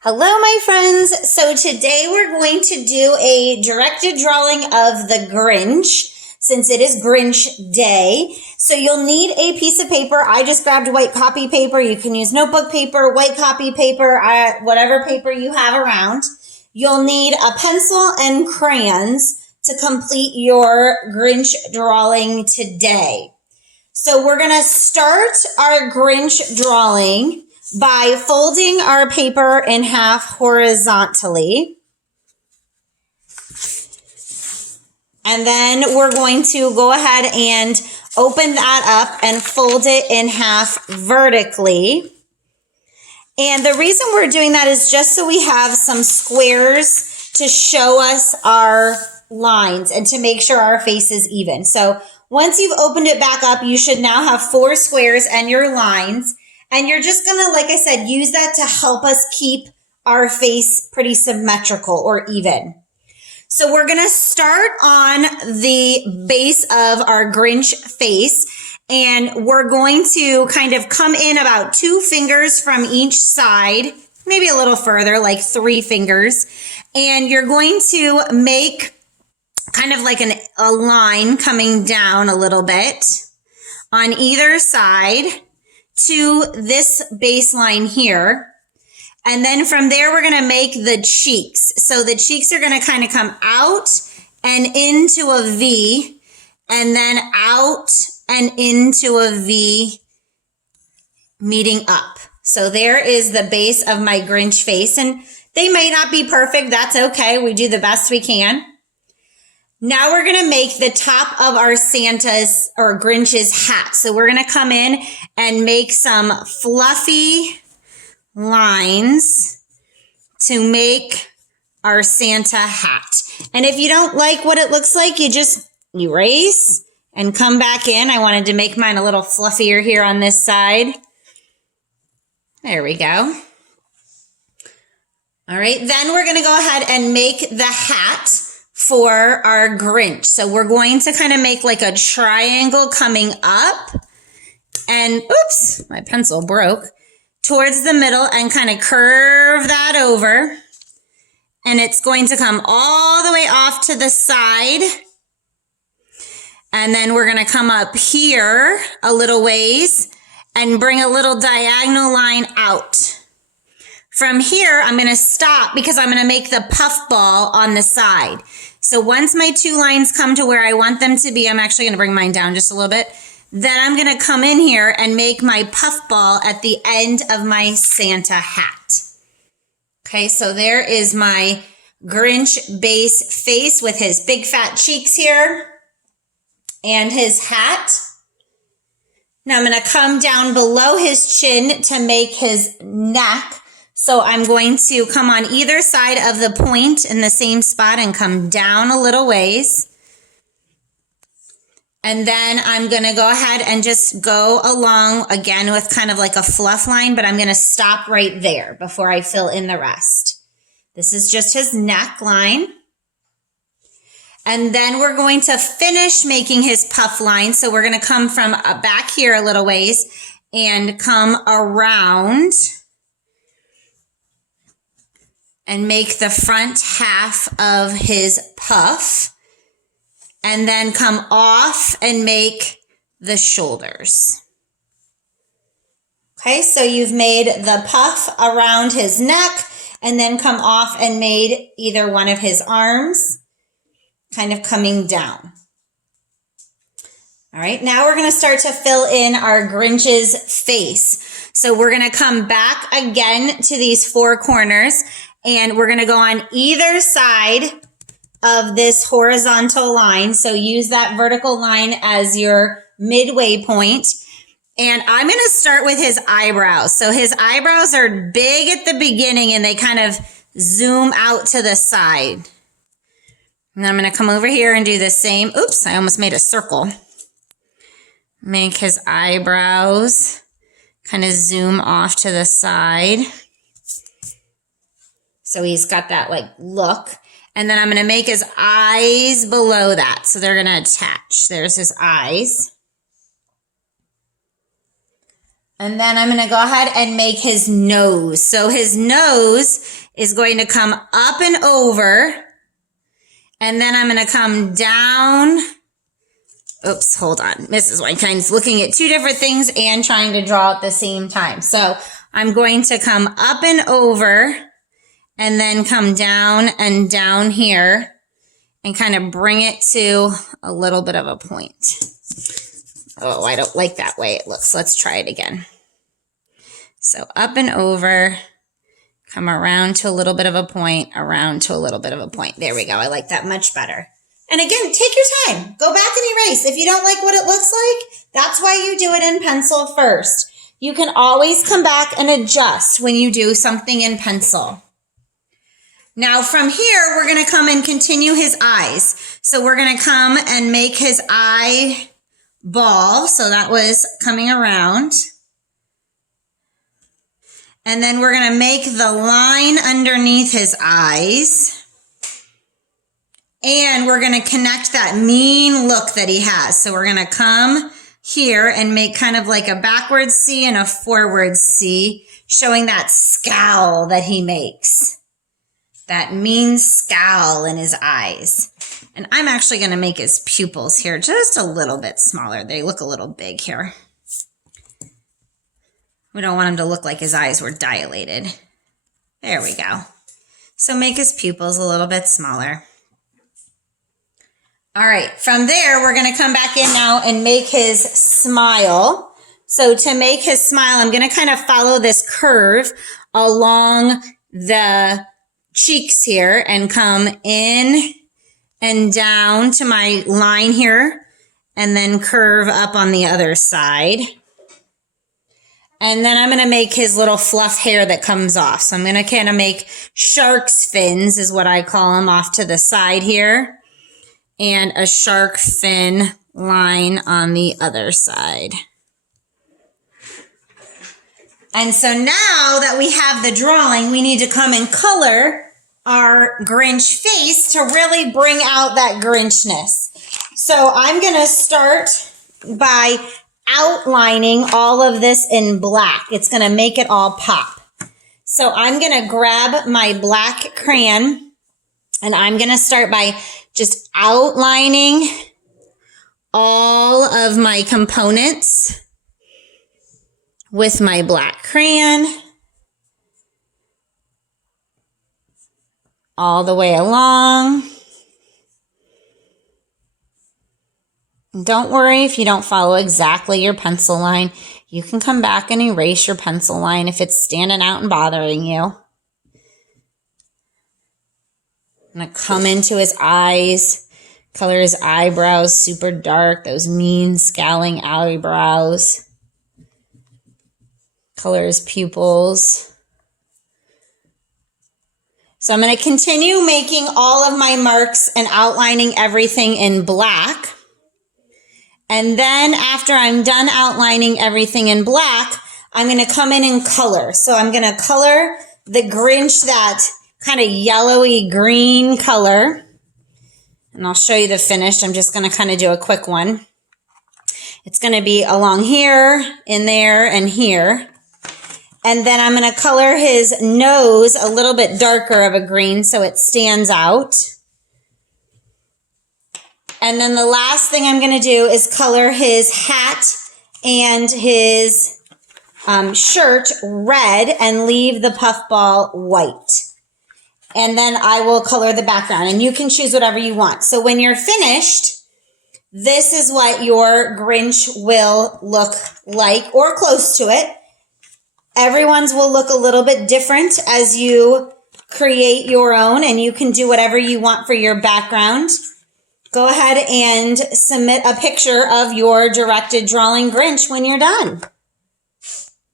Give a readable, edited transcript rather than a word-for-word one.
Hello, my friends. So today we're going to do a directed drawing of the Grinch since it is Grinch Day. So you'll need a piece of paper. I just grabbed white copy paper. You can use notebook paper, white copy paper, whatever paper you have around. You'll need a pencil and crayons to complete your Grinch drawing today. So we're going to start our Grinch drawing by folding our paper in half horizontally. And then we're going to go ahead and open that up and fold it in half vertically. And the reason we're doing that is just so we have some squares to show us our lines and to make sure our face is even. So once you've opened it back up, you should now have 4 squares and your lines. And you're just going to, like I said, use that to help us keep our face pretty symmetrical or even. So we're going to start on the base of our Grinch face. And we're going to kind of come in about 2 fingers from each side, maybe a little further, like 3 fingers. And you're going to make kind of like a line coming down a little bit on either side to this baseline here. And then from there, we're going to make the cheeks. So the cheeks are going to kind of come out and into a V, and then out and into a V, meeting up. So there is the base of my Grinch face. And they may not be perfect. That's okay. We do the best we can. Now we're going to make the top of our Santa's or Grinch's hat. So we're going to come in and make some fluffy lines to make our Santa hat. And if you don't like what it looks like, you just erase and come back in. I wanted to make mine a little fluffier here on this side. There we go. All right, then we're going to go ahead and make the hat for our Grinch. So we're going to kind of make like a triangle coming up and, oops, my pencil broke, towards the middle and kind of curve that over. And it's going to come all the way off to the side. And then we're going to come up here a little ways and bring a little diagonal line out. From here, I'm going to stop because I'm going to make the puff ball on the side. So once my 2 lines come to where I want them to be, I'm actually going to bring mine down just a little bit. Then I'm going to come in here and make my puff ball at the end of my Santa hat. Okay, so there is my Grinch base face with his big fat cheeks here and his hat. Now I'm going to come down below his chin to make his neck. So I'm going to come on either side of the point in the same spot and come down a little ways. And then I'm going to go ahead and just go along again with kind of like a fluff line, but I'm going to stop right there before I fill in the rest. This is just his neckline. And then we're going to finish making his puff line. So we're going to come from back here a little ways and come around and make the front half of his puff, and then come off and make the shoulders. Okay, so you've made the puff around his neck, and then come off and made either one of his arms, kind of coming down. All right, now we're going to start to fill in our Grinch's face. So we're going to come back again to these 4 corners, and we're going to go on either side of this horizontal line. So use that vertical line as your midway point. And I'm going to start with his eyebrows. So his eyebrows are big at the beginning and they kind of zoom out to the side. And I'm going to come over here and do the same. Oops, I almost made a circle. Make his eyebrows kind of zoom off to the side. So he's got that like look. And then I'm going to make his eyes below that. So they're going to attach. There's his eyes. And then I'm going to go ahead and make his nose. So his nose is going to come up and over. And then I'm going to come down. Oops, hold on. Mrs. Winekind looking at two different things and trying to draw at the same time. So I'm going to come up and over and then come down and down here and kind of bring it to a little bit of a point. Oh, I don't like that way it looks. Let's try it again. So up and over, come around to a little bit of a point, around to a little bit of a point. There we go. I like that much better. And again, take your time. Go back and erase. If you don't like what it looks like, that's why you do it in pencil first. You can always come back and adjust when you do something in pencil. Now from here, we're going to come and continue his eyes. So we're going to come and make his eye ball. So that was coming around. And then we're going to make the line underneath his eyes. And we're going to connect that mean look that he has. So we're going to come here and make kind of like a backwards C and a forward C, showing that scowl that he makes. That mean scowl in his eyes. And I'm actually going to make his pupils here just a little bit smaller. They look a little big here. We don't want him to look like his eyes were dilated. There we go. So make his pupils a little bit smaller. All right, from there, we're going to come back in now and make his smile. So to make his smile, I'm going to kind of follow this curve along the cheeks here and come in and down to my line here and then curve up on the other side. And then I'm going to make his little fluff hair that comes off. So I'm going to kind of make shark's fins is what I call them off to the side here. And a shark fin line on the other side. And so now that we have the drawing, we need to come and color our Grinch face to really bring out that Grinchness. So I'm going to start by outlining all of this in black. It's going to make it all pop. So I'm going to grab my black crayon and I'm going to start by just outlining all of my components with my black crayon all the way along. Don't worry if you don't follow exactly your pencil line. You can come back and erase your pencil line if it's standing out and bothering you. I'm going to come into his eyes, color his eyebrows super dark, those mean scowling eyebrows. Color his pupils. So I'm going to continue making all of my marks and outlining everything in black. And then after I'm done outlining everything in black, I'm going to come in and color. So I'm going to color the Grinch that kind of yellowy green color. And I'll show you the finished. I'm just going to kind of do a quick one. It's going to be along here, in there, and here. And then I'm going to color his nose a little bit darker of a green so it stands out. And then the last thing I'm going to do is color his hat and his shirt red and leave the puffball white. And then I will color the background. And you can choose whatever you want. So when you're finished, this is what your Grinch will look like or close to it. Everyone's will look a little bit different as you create your own, and you can do whatever you want for your background. Go ahead and submit a picture of your directed drawing Grinch when you're done.